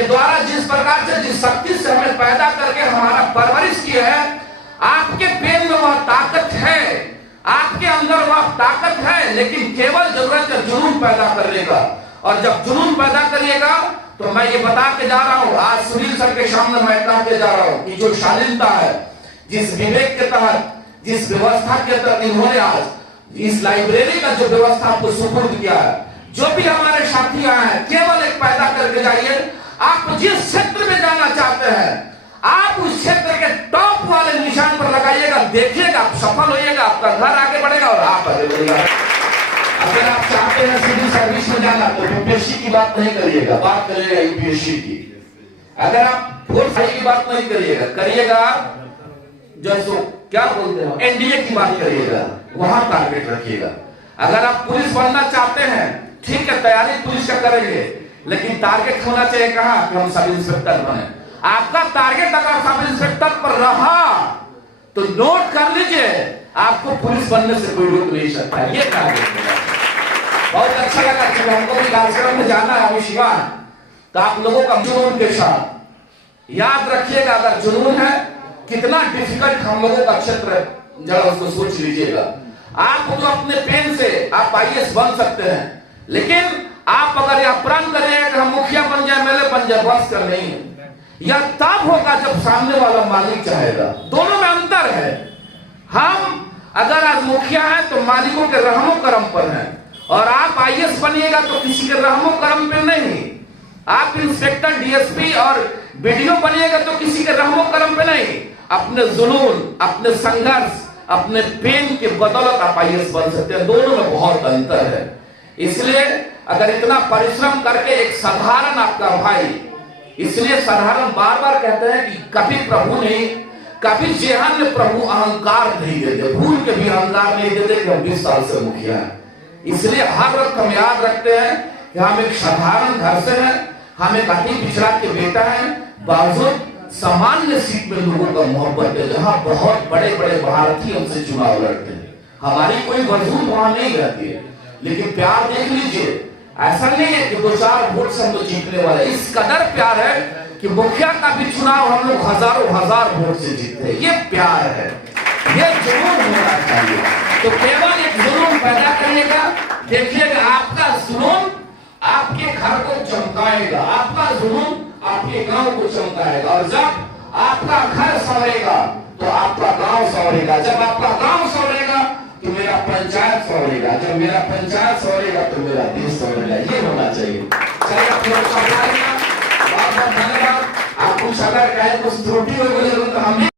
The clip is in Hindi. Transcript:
के द्वारा जिस प्रकार से, जिस शक्ति से हमें पैदा करके हमारा परवरिश किया है, आपके पेट में वह ताकत है, आपके अंदर वह ताकत है, लेकिन केवल जरूरत है जुनून पैदा करने का। और जब जुनून पैदा करिएगा तो मैं ये बता के जा रहा हूं, आज सुनील सर के सामने मैं कह के जा रहा हूं कि जो शालीनता है, जिस विवेक के तहत, जिस व्यवस्था के तहत इन्होंने आज इस लाइब्रेरी का जो व्यवस्था आपको सुपुर्द किया है, जो भी हमारे साथी आए हैं, केवल एक पैदा करके जाइए। आप जिस क्षेत्र में जाना चाहते हैं, आप उस क्षेत्र के टॉप वाले निशान पर लगाइएगा, देखिएगा आप सफल होइएगा, आपका घर आगे बढ़ेगा और आप आगे बढ़ेगा। अगर आप चाहते हैं सिविल सर्विस में जाना तो यूपीएससी की बात नहीं करिएगा, बात करिएगा यूपीएससी की। अगर आप फोर्स की बात नहीं करिएगा, करिएगा जो क्या बोलते हैं एनडीए की बात करिएगा, वहां टारगेट रखिएगा। अगर आप पुलिस बनना चाहते हैं, ठीक है, तैयारी पुलिस का करेंगे, लेकिन टारगेट होना चाहिए कहां कि हम सब इंस्पेक्टर बने। आपका टारगेट अगर सब इंस्पेक्टर पर रहा तो नोट कर लीजिए, आपको पुलिस बनने से कोई रोक नहीं सकता। ये टारगेट बहुत अच्छा लगा कि हमको भी कार्यक्रम में जाना है अभी शिवान, तो आप लोगों का जुनून के साथ याद रखिएगा, अगर जुनून है कितना डिफिकल्ट हम लोगों का क्षेत्र है, जरा उसको सोच लीजिएगा। आप तो अपने पेन से आप आईएएस बन सकते हैं, लेकिन आप अगर यह प्रण करिएगा कि हम मुखिया बन जाए, एमएलए बन जाए, बस कर नहीं है। यह तब होगा जब सामने वाला मालिक चाहेगा, दोनों में अंतर है। हम अगर आज मुखिया हैं तो मालिकों के रहमो करम पर हैं, और आप आईएएस बनिएगा तो किसी के रहमो करम पे नहीं। आप इंस्पेक्टर, डीएसपी और बीडीओ बनिएगा तो किसी के रहमो करम पे नहीं। अपने जुनून, अपने संघर्ष, अपने पेन के बदौलत आप आईएएस बन सकते हैं, दोनों में बहुत अंतर है। इसलिए अगर इतना परिश्रम करके एक साधारण आपका भाई, इसलिए साधारण बार बार कहते हैं कि कभी प्रभु नहीं, कभी जेहन में प्रभु अहंकार नहीं देते, भूल के भी अहंकार नहीं देते कि हम 20 साल से मुखिया हैं। इसलिए हर वक्त हम याद रखते हैं कि हम एक साधारण घर से हैं, हम एक अति पिछड़ा के बेटा हैं, बावजूद सामान्य सीट में लोगों का मोहब्बत है, जहां बहुत बड़े बड़े भारतीय हमसे चुनाव लड़ते हैं। हमारी कोई वजूद वहां नहीं रहती है, लेकिन प्यार देख लीजिए, ऐसा नहीं है कि 2-4 वोट से हम लोग जीतने वाले, इस कदर प्यार है कि मुखिया का भी चुनाव हम लोग हजारों हजार वोट से जीतते हैं। ये प्यार है, ये जुनून होना चाहिए। तो केवल एक जुनून पैदा करिएगा, देखिएगा आपका जुनून आपके घर को चमकाएगा, आपका जुनून आपके गांव को चमकाएगा। और जब आपका घर संवरेगा तो आपका गांव संवरेगा, जब आपका गांव संवरेगा तो मेरा पंचायत संवरेगा, जब मेरा पंचायत संवरेगा तो मेरा देश संवरेगा। ये होना चाहिए। बहुत बहुत धन्यवाद। आप कुछ अगर कहे कुछ त्रुटि हो गई तो हमें